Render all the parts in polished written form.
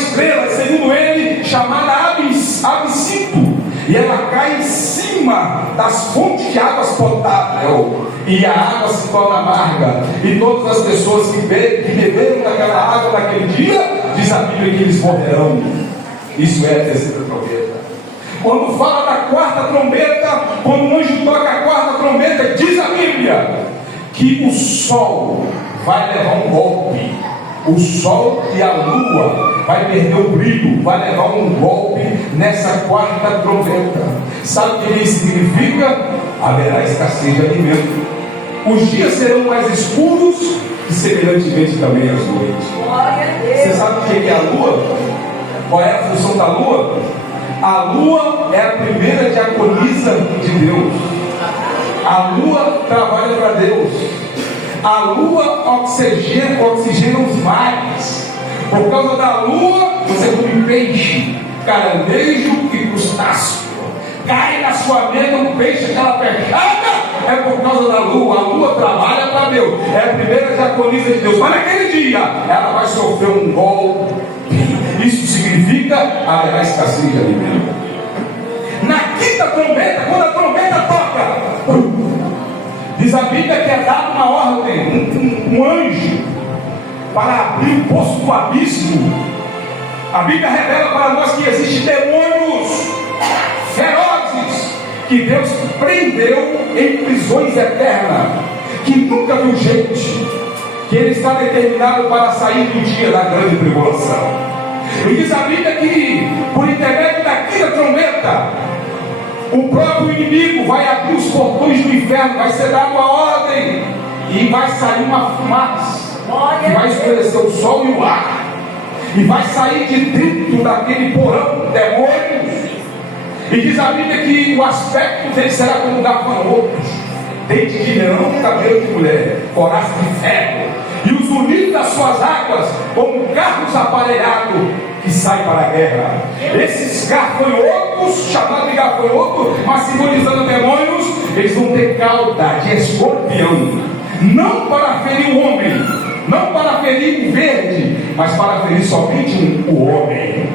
estrela, segundo ele, chamada Absinto, e ela cai em cima das fontes de águas potáveis, e a água se torna amarga, e todas as pessoas que beberam daquela água naquele dia, diz a Bíblia que eles morrerão. Isso é a terceira trombeta. Quando fala da quarta trombeta, quando o anjo toca a quarta trombeta, diz a Bíblia que o sol vai levar um golpe. O sol e a lua vai perder o brilho, vai levar um golpe nessa quarta trombeta. Sabe o que isso significa? Haverá escassez de alimento. Os dias serão mais escuros e semelhantemente também as noites. Você sabe o que é a lua? Qual é a função da lua? A lua é a primeira diaconisa de Deus. A lua trabalha para Deus. A lua oxigena os mares. Por causa da lua, você come peixe, caranguejo e crustáceo. Cai na sua mesa um peixe, aquela peixada, é por causa da lua. A lua trabalha para Deus. É a primeira diaconisa de Deus. Mas naquele dia, ela vai sofrer um golpe. Isso significa haverá escassez de alimento. Na quinta trombeta, quando a trombeta toca, diz a Bíblia que é dada uma ordem, um anjo, para abrir o poço do abismo. A Bíblia revela para nós que existem demônios ferozes que Deus prendeu em prisões eternas, que nunca viu gente, que ele está determinado para sair do dia da grande tribulação. E diz a Bíblia que, por intermédio da quinta trombeta, o próprio inimigo vai abrir os portões do inferno, vai ser dada uma ordem, e vai sair uma fumaça, que vai escurecer o sol e o ar, e vai sair de dentro daquele porão demônios. E diz a Bíblia que o aspecto dele será como gafanhotos, dente de leão, cabelo de mulher, coraça de ferro, e os unidos das suas águas como carros aparelhados que saem para a guerra. Esses gafanhotos, chamados de gafanhotos, mas simbolizando demônios, eles vão ter cauda de escorpião, não para ferir o homem, não para ferir o verde, mas para ferir somente o homem.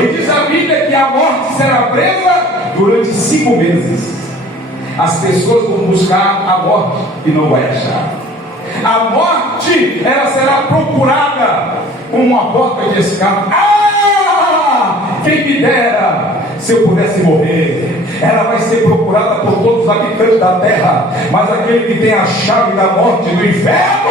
E diz a Bíblia que a morte será presa durante 5 meses. As pessoas vão buscar a morte e não vai achar. A morte, ela será procurada como uma porta de escape. Quem me dera se eu pudesse morrer. Ela vai ser procurada por todos os habitantes da terra, mas aquele que tem a chave da morte do inferno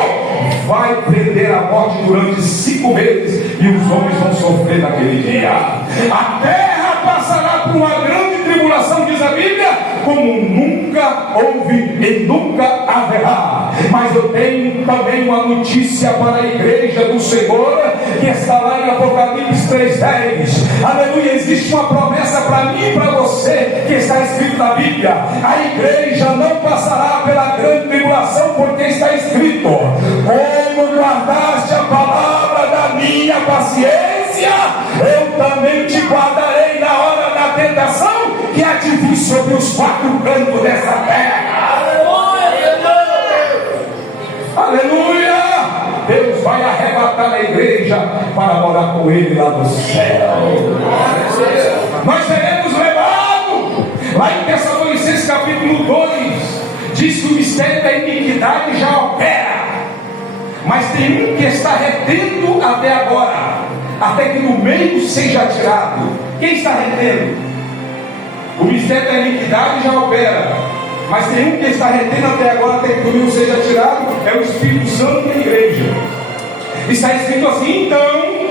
vai prender a morte durante 5 meses, e os homens vão sofrer naquele dia. A terra passará por uma grande tribulação, diz a Bíblia, como nunca houve e nunca haverá. Mas eu tenho também uma notícia para a igreja do Senhor, que está lá em Apocalipse 3:10. Aleluia, existe uma promessa para mim e para você, que está escrito na Bíblia. A igreja não passará pela grande tribulação, porque está escrito: como guardaste a palavra da minha paciência, eu também te guardarei na hora da tentação que há de vir sobre os 4 cantos dessa terra. Aleluia! Deus vai arrebatar a igreja para morar com Ele lá no céu. Nós seremos levados. Lá em Tessalonicenses capítulo 2, diz que o mistério da iniquidade já opera, mas tem um que está retendo até agora, até que no meio seja tirado. Quem está retendo? O mistério da iniquidade já opera, mas tem um que está retendo até agora, até que o meio seja tirado. É o Espírito Santo da igreja. Está escrito assim: então,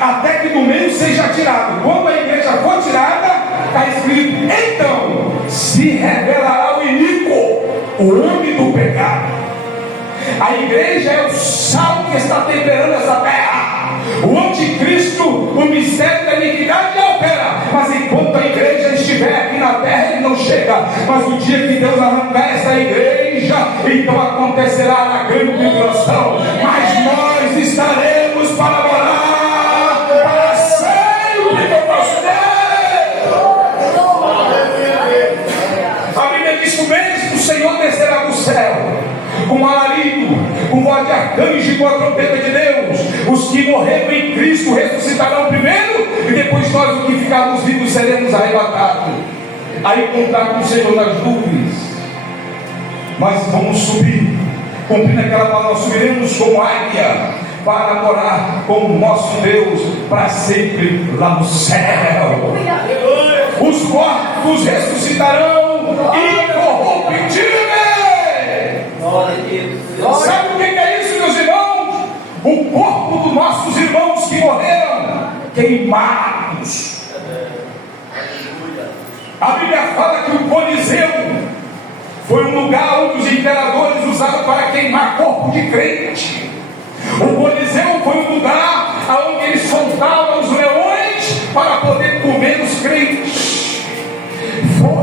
até que do meio seja tirado. Quando a igreja for tirada, está escrito: então se revelará o iníquo, o homem do pecado. A igreja é o sal que está temperando essa terra. O anticristo, o mistério da iniquidade já opera, mas enquanto a igreja estiver aqui na terra, ele não chega. Mas o dia que Deus arrancar essa igreja, então acontecerá na grande tribulação. Mas nós estaremos para morar para sempre no céu. A Bíblia diz que o mesmo o Senhor descerá do céu com alarido, com voz de arcanjo e com a trombeta de Deus. Os que morreram em Cristo Cristo ressuscitarão primeiro, e depois nós, os que ficarmos vivos, seremos arrebatados. Aí contar com o Senhor nas nuvens. Mas vamos subir, cumprindo aquela palavra, subiremos como águia, para morar com o nosso Deus para sempre lá no céu. Os mortos ressuscitarão incorruptíveis. Sabe o que é isso, meus irmãos? O corpo dos nossos irmãos que morreram queimados. A Bíblia fala que o Coliseu foi um lugar onde os imperadores usaram para queimar corpo de crente. O Coliseu foi um lugar onde eles soltavam os leões para poder comer os crentes.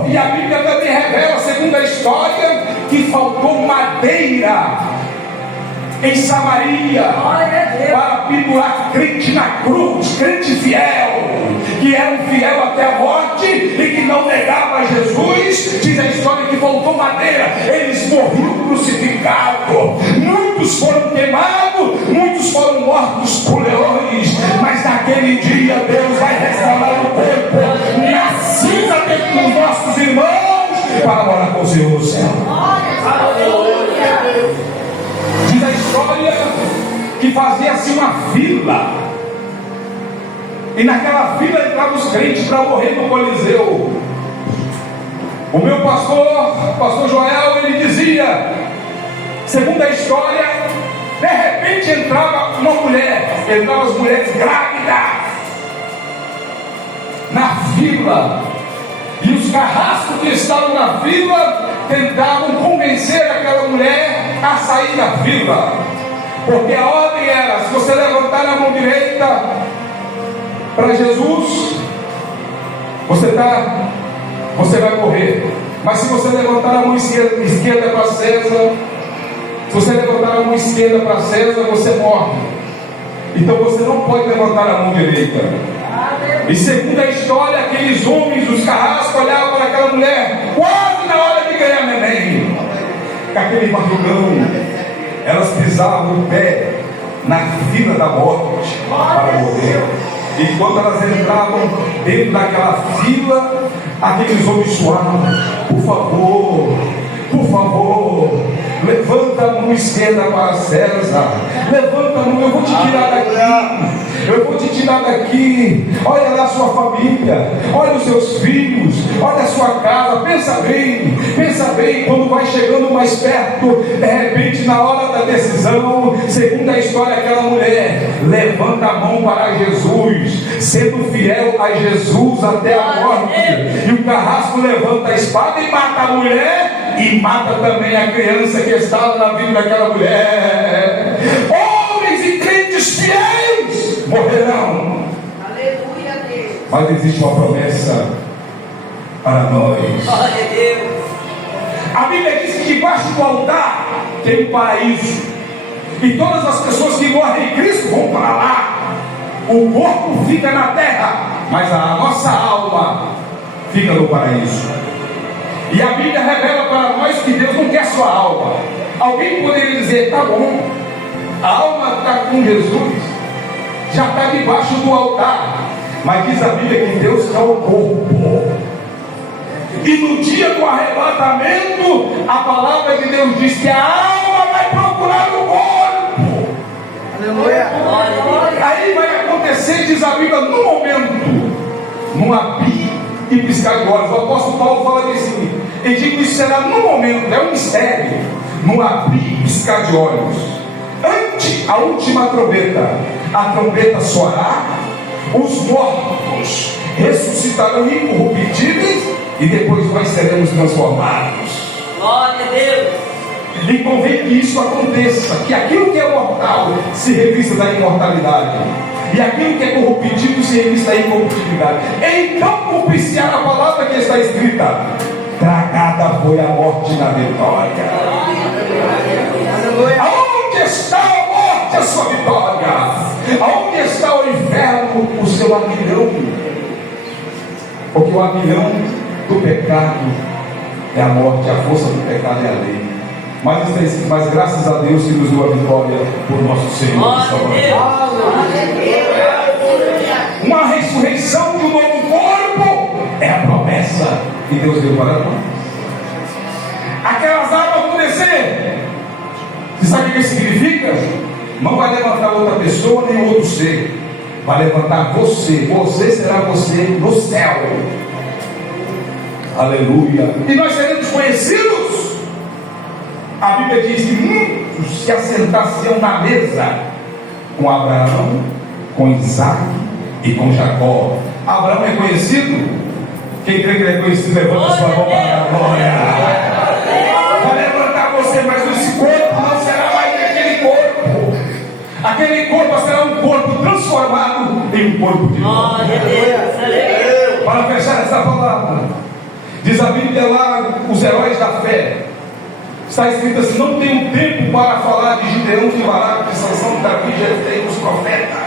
E a Bíblia também revela, segundo a história, que faltou madeira em Samaria para pendurar crente na cruz, crente fiel, que era um fiel até a morte e que não negava Jesus. Diz a história que faltou madeira, eles morriam crucificados, muitos foram queimados, muitos foram mortos por leões, mas naquele dia Deus vai restaurar o corpo na cinza dos nossos irmãos para morar com o Senhor no céu. Diz a história que fazia-se uma fila, e naquela fila entravam os crentes para morrer no Coliseu. O meu pastor Joel, ele dizia, segundo a história, de repente entravam as mulheres grávidas na fila, e os carrascos que estavam na fila tentavam convencer aquela mulher a sair da fila, porque a ordem era: se você levantar a mão direita para Jesus, você vai morrer. Mas se você levantar a mão esquerda para César, se você levantar a mão esquerda para César, você morre. Então você não pode levantar a mão direita. E segundo a história, aqueles homens, os carrascos, olhavam para aquela mulher quase na hora de ganhar neném, com aquele barrigão. Elas pisavam o pé na fila da morte para morrer. E quando elas entravam dentro daquela fila, aqueles homens suavam: por favor, levanta a mão esquerda para César, levanta a mão, eu vou te tirar daqui, olha lá a sua família, olha os seus filhos, olha a sua casa, pensa bem, quando vai chegando mais perto, de repente na hora da decisão, segundo a história, aquela mulher levanta a mão para Jesus, sendo fiel a Jesus até a morte, e o carrasco levanta a espada e mata a mulher, e mata também a criança que estava na vida daquela mulher. Homens e crentes fiéis morrerão. Aleluia, Deus. Mas existe uma promessa para nós. Glória a Deus. A Bíblia diz que debaixo do altar tem um paraíso, e todas as pessoas que morrem em Cristo vão para lá. O corpo fica na terra, mas a nossa alma fica no paraíso. E a Bíblia revela para nós que Deus não quer sua alma. Alguém poderia dizer: tá bom, a alma está com Jesus, já está debaixo do altar. Mas diz a Bíblia que Deus quer o corpo. E no dia do arrebatamento, a palavra de Deus diz que a alma vai procurar o corpo. Aleluia. Aí vai acontecer, diz a Bíblia, no momento, num abismo e piscar de olhos. O apóstolo Paulo fala assim: eu digo, isso será no momento, é um mistério, no abrir e piscar de olhos, ante a última trombeta. A trombeta soará, os mortos ressuscitarão incorruptíveis, e depois nós seremos transformados. Glória a Deus. E convém que isso aconteça, que aquilo que é mortal se revista da imortalidade, e aquilo que é corruptível se revista da incorruptibilidade. Então propiciar a palavra que está escrita: tragada foi a morte na vitória. Aonde está a morte, a sua vitória? Aonde está o inferno, o seu aguilhão? Porque o aguilhão do pecado é a morte, a força do pecado é a lei. Mas graças a Deus que nos deu a vitória por nosso Senhor. E Deus deu para nós. Aquelas águas vão descer. Você sabe o que isso significa? Não vai levantar outra pessoa nem outro ser. Vai levantar você. Você será você no céu. Aleluia. E nós seremos conhecidos. A Bíblia diz que muitos se assentariam na mesa com Abraão, com Isaac e com Jacó. Abraão é conhecido? Quem crê que ele é conhecido, levanta sua mão para a glória. Vai levantar você, mas esse corpo não será mais aquele corpo. Aquele corpo será um corpo transformado em um corpo de glória. Para fechar essa palavra, diz a Bíblia lá, os heróis da fé. Está escrito assim: não tenho tempo para falar de Gideão, de Baraque, de Sansão, de Davi, de Jefté, os profetas,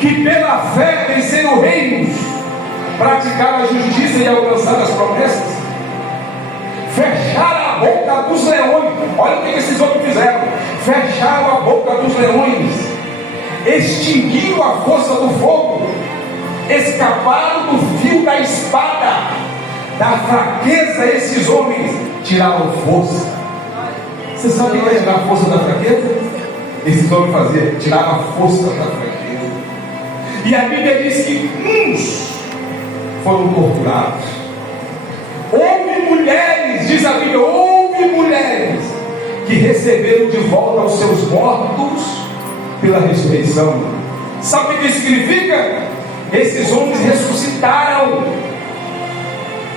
que pela fé venceram reinos, praticaram a justiça e alcançaram as promessas, fecharam a boca dos leões. Olha o que esses homens fizeram: fecharam a boca dos leões, extinguiram a força do fogo, escaparam do fio da espada. Da fraqueza, esses homens tiraram força. Você sabe o que é tirar a força da fraqueza? Esses homens faziam, tiraram a força da fraqueza. E a Bíblia diz que uns foram torturados. Houve mulheres, diz a Bíblia, houve mulheres que receberam de volta os seus mortos pela ressurreição. Sabe o que isso significa? Esses homens ressuscitaram.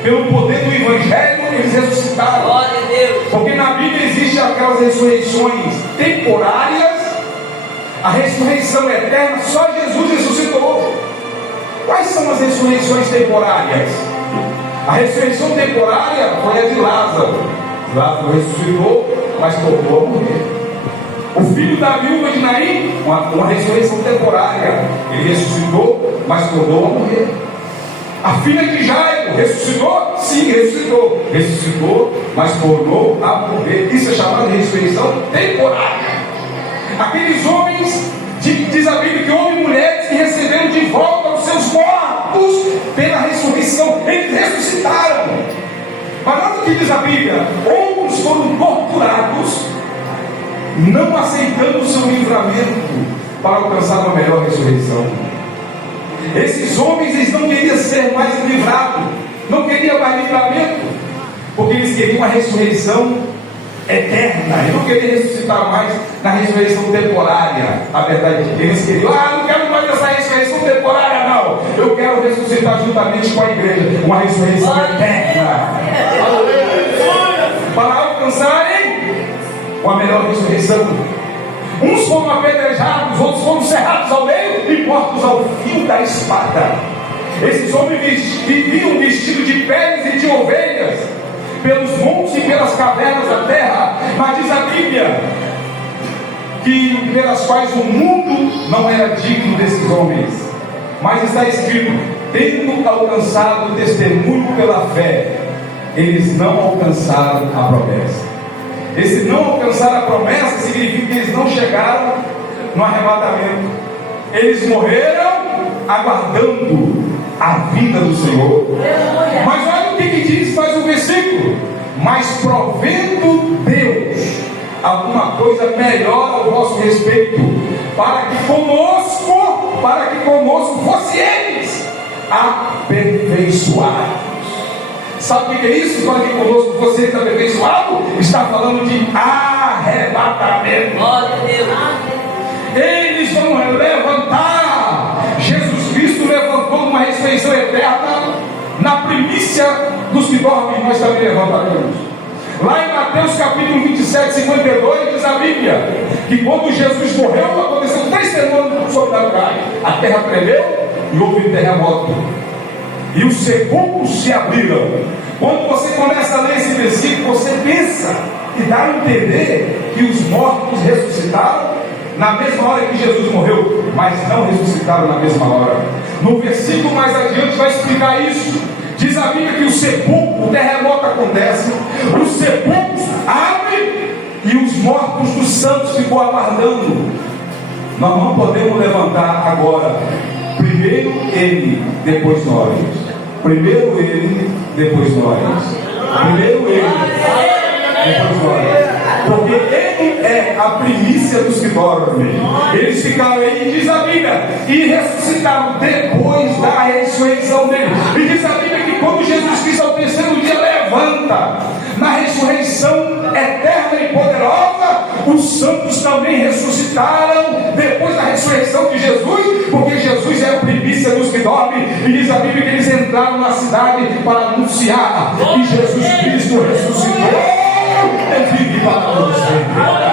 Pelo poder do Evangelho, eles ressuscitaram. Glória a Deus. Porque na Bíblia existem aquelas ressurreições temporárias, a ressurreição eterna, só Jesus ressuscitou. Quais são as ressurreições temporárias? A ressurreição temporária foi a de Lázaro. Lázaro ressuscitou, mas tornou a morrer. O filho da viúva de Naim, uma ressurreição temporária. Ele ressuscitou, mas tornou a morrer. A filha de Jairo ressuscitou? Sim, ressuscitou. Ressuscitou, mas tornou a morrer. Isso é chamado de ressurreição temporária. Aqueles homens, diz a Bíblia que houve mulheres que receberam de volta os seus mortos pela ressurreição. Eles ressuscitaram. Mas olha o que diz a Bíblia: outros foram torturados, não aceitando o seu livramento para alcançar uma melhor ressurreição. Esses homens, eles não queriam ser mais livrados, não queriam mais livramento, porque eles queriam uma ressurreição eterna. Eles não queriam ressuscitar mais na ressurreição temporária. A verdade é que eles queriam: não quero mais essa ressurreição temporária, não. Eu quero ressuscitar juntamente com a igreja, uma ressurreição eterna, para alcançarem uma melhor ressurreição. Uns foram apedrejados, outros foram cerrados ao meio e mortos ao fio da espada. Esses homens viviam vestidos de peles e de ovelhas pelos montes e pelas cavernas da terra. Mas diz a Bíblia que pelas quais o mundo não era digno desses homens. Mas está escrito: tendo alcançado o testemunho pela fé, eles não alcançaram a promessa. Esse não alcançar a promessa significa que eles não chegaram no arrebatamento. Eles morreram aguardando a vinda do Senhor. Mas olha o que diz mais um versículo: mas provendo Deus alguma coisa melhor ao vosso respeito, para que conosco fosse eles aperfeiçoados. Sabe o que é isso? Para que conosco você está aperfeiçoado? Está falando de arrebatamento. Glória a Deus. Eles vão levantar. Jesus Cristo levantou uma ressurreição eterna na primícia dos que dormem, nós também levantaremos. Lá em Mateus capítulo 27, 52, diz a Bíblia que quando Jesus morreu, aconteceu 3 fenômenos sobre a terra. A terra tremeu e houve um terremoto. E os sepulcros se abriram. Quando você começa a ler esse versículo, você pensa e dá a entender que os mortos ressuscitaram na mesma hora que Jesus morreu, mas não ressuscitaram na mesma hora. No versículo mais adiante vai explicar isso. Diz a Bíblia que o sepulcro, o terremoto acontece, os sepulcros abrem e os mortos dos santos ficam aguardando. Nós não podemos levantar agora. Primeiro ele, depois nós. Primeiro ele, depois nós. Primeiro ele, depois nós. Porque ele é a primícia dos que dormem. Eles ficaram aí, diz a Bíblia, e ressuscitaram depois da ressurreição dele. E diz a Bíblia que quando Jesus Cristo ao terceiro dia levanta, na ressurreição eterna e poderosa, os santos também ressuscitaram depois da ressurreição de Jesus, porque Jesus é a primícia dos que dormem. E diz a Bíblia que eles entraram na cidade para anunciar que Jesus Cristo ressuscitou. Vive para todos sempre.